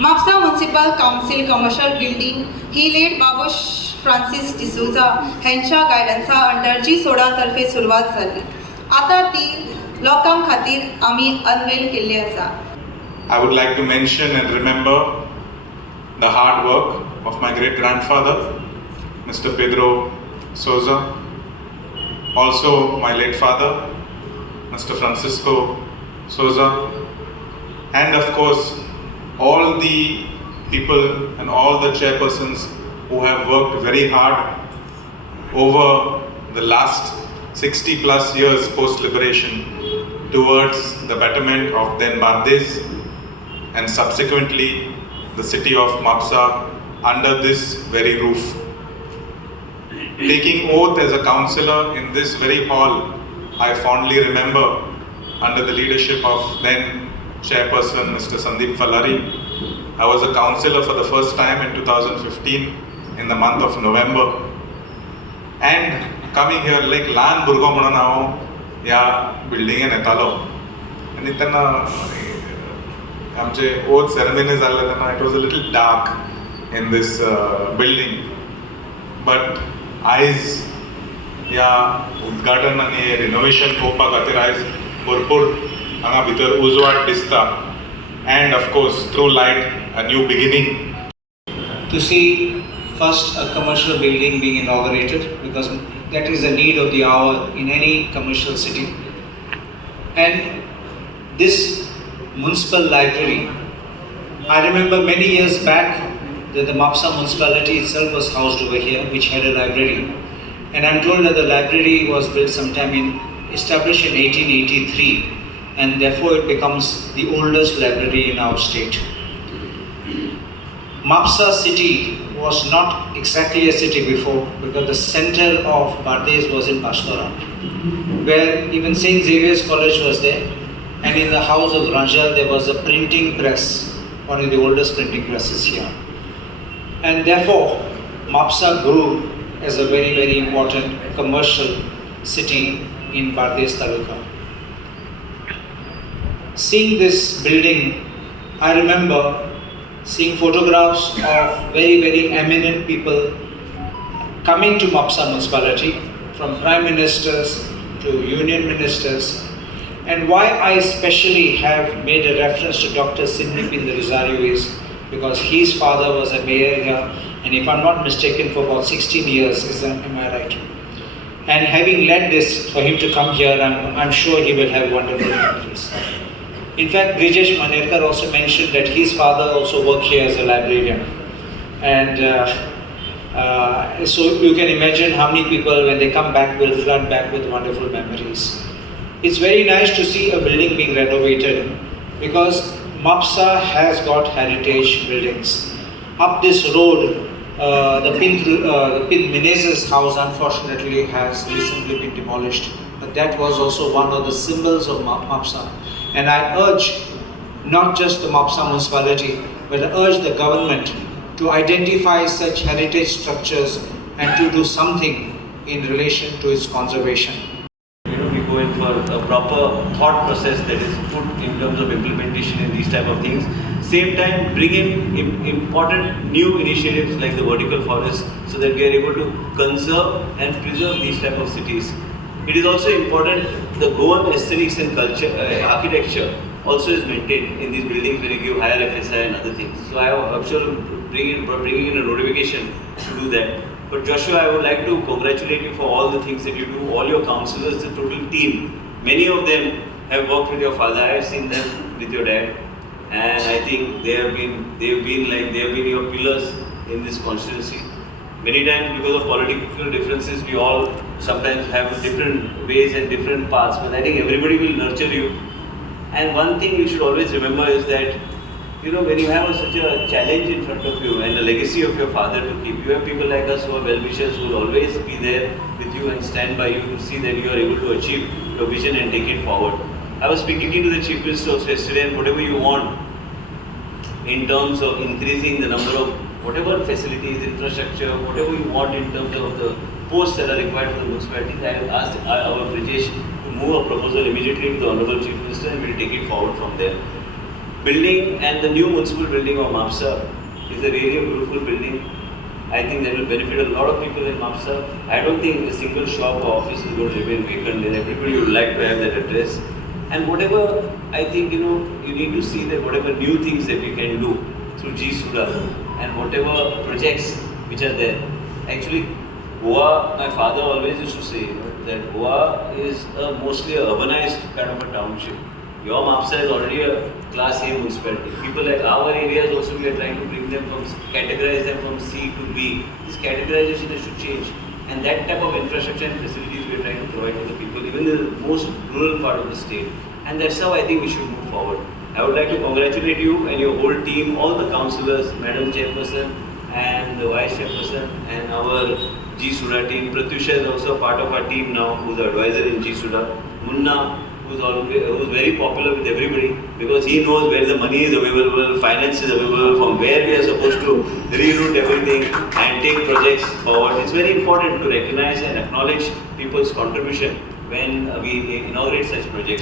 Mapusa Municipal Council Commercial Building ही late Babush Francis D'Souza हेंच्या गायडन्सा अंडर G16 तर्फे सुरुवात जाली. आता ती लोकां खातीर आमी अनवेल केल्ली आसा. I would like to mention and remember the hard work of my great grandfather, Mr. Pedro Souza, also my late father, Mr. Francisco Souza, and of course all the people and all the chairpersons who have worked very hard over the last 60 plus years post-liberation towards the betterment of then Bardez and subsequently the city of Mapusa under this very roof. Taking oath as a councillor in this very hall, I fondly remember under the leadership of then Chairperson Mr. Sandeep Falari. I was a councillor for the first time in 2015 in the month of November. And coming here like ल्हान भुरगो म्हणून हांव ह्या बिल्डिंगेन येतालो आनी तेन्ना आमचे oath ceremony जाल्ले तेन्ना it was a little dark in this building. But आयज ह्या उद्घाटन आनी रिनोवेशन पळोवपा खातीर आयज भरपूर हांगा भितर उजवाड दिसता. And of course, through light, a new beginning. To see first a commercial building being inaugurated, because that is the need of the hour in any commercial city. And this municipal library, I remember many years back that the Mapusa municipality itself was housed over here, which had a library. And I'm told that the library was built sometime established in 1883. And therefore it becomes the oldest library in our state. Mapusa city was not exactly a city before, because the center of Bardez was in Pastora, where even St. Xavier's College was there, and in the house of Rangel there was a printing press, one of the oldest printing presses here. And therefore Mapusa grew as a very, very important commercial city in Bardez Taluka. Seeing this building, I remember seeing photographs of very, very eminent people coming to Mapusa municipality, from prime ministers to union ministers. And why I especially have made a reference to Dr. Sindipin Rosario is because his father was a mayor here, and if I'm not mistaken, for about 16 years, am I right? And having led this, for him to come here, I'm sure he will have wonderful memories. In fact, Brijesh Manerkar also mentioned that his father also worked here as a librarian. And so you can imagine how many people, when they come back, will flood back with wonderful memories. It's very nice to see a building being renovated, because Mapusa has got heritage buildings. Up this road, the Pin Menezes house unfortunately has recently been demolished. But that was also one of the symbols of Mapusa. And I urge not just the Mapusa municipality, but I urge the government to identify such heritage structures and to do something in relation to its conservation. We go in for a proper thought process that is put in terms of implementation in these type of things. Same time, bring in important new initiatives like the vertical forest, so that we are able to conserve and preserve these type of cities. It is also important the Goan aesthetics and culture, architecture also is maintained in these buildings when you give higher FSI and other things. So I'm sure bringing in a notification to do that. But Joshua, I would like to congratulate you for all the things that you do, all your councillors, the total team. Many of them have worked with your father. I have seen them with your dad, and I think they have been your pillars in this constituency. Many times, because of political differences, we all sometimes have different ways and different paths, but I think everybody will nurture you. And one thing you should always remember is that, when you have such a challenge in front of you and a legacy of your father to keep, you have people like us who are well-wishers who will always be there with you and stand by you to see that you are able to achieve your vision and take it forward. I was speaking to the Chief Minister also yesterday, and whatever you want in terms of increasing the number of whatever facilities, infrastructure, whatever you want in terms of the posts that are required for the municipality, I have asked our Brijesh to move a proposal immediately to the Honorable Chief Minister, and we will take it forward from there. building and the new municipal building of Mapusa is a really beautiful building. I think that will benefit a lot of people in Mapusa. I don't think a single shop or office is going to remain vacant, and everybody would like to have that address. And whatever, I think, you need to see that whatever new things that we can do through G Suda and whatever projects which are there. Actually, Goa, my father always used to say, that Goa is mostly a urbanized kind of a township. Your Mapusa is already a class A municipality. People like our areas also, we are trying to bring them categorize them from C to B. This categorization should change. And that type of infrastructure and facilities we are trying to provide to the people, even in the most rural part of the state. And that's how I think we should move forward. I would like to congratulate you and your whole team, all the councillors, Madam Chairperson and the Vice Chairperson and our G Suda team. Pratyusha is also a part of our team now, who's the advisor in G Suda. Munna, who's very popular with everybody because he knows where the money is available, finance is available, from where we are supposed to reroute everything and take projects forward. It's very important to recognize and acknowledge people's contribution when we inaugurate such projects.